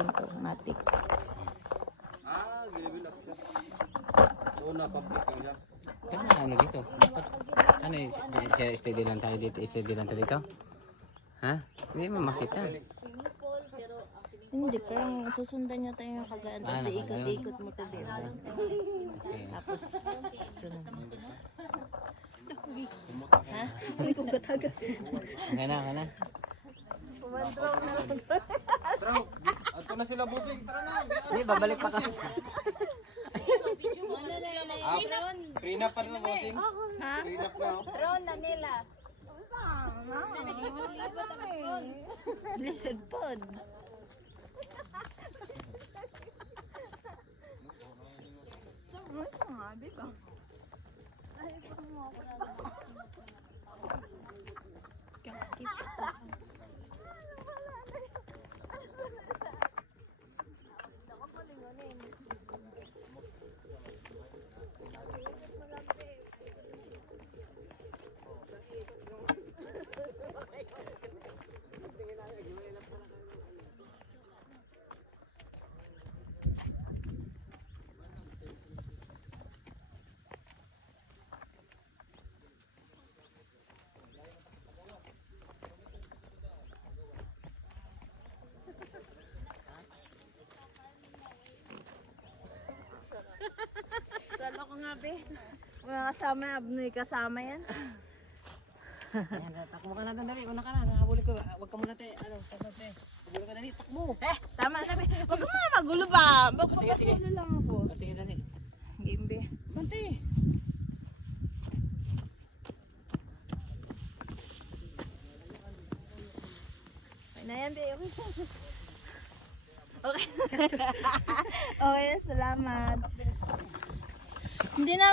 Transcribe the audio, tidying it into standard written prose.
natin to, matik. Gilibil ako siya. Oo, napapit lang siya. Kaya na ano dito? Ano siya steady lang tayo dito? Steady lang tayo dito? Ha? Hindi mo makita. Hindi, parang susundan niya tayo yung kagaan. Ah, Kasi nakaganon. ikot-ikot mo to dito. Okay. Tapos, sunod. Ha? Hindi ko bataga. Kaya na. Pumandraw na lang. Tara, ato na sila busing. Tara na. Hindi, babalik pa ka. Prenup pa rin ang busing. Ha? Prenup na ako. Ron na nila. Blizzard pod. Kala ko nga be. Mga kasama, may kasama yan. Ayan, takbo ka na doon dali. Una ka na. Nakabuli ko. Huwag ka muna te. Ano? Habuli ka dali. Takbo. Tama sabi. Huwag mo na magulo ba? Magpapasulo lang ako. Sige dali. Game be. Bante. Ay na yan be. Okay. Okay, salamat. Hindi na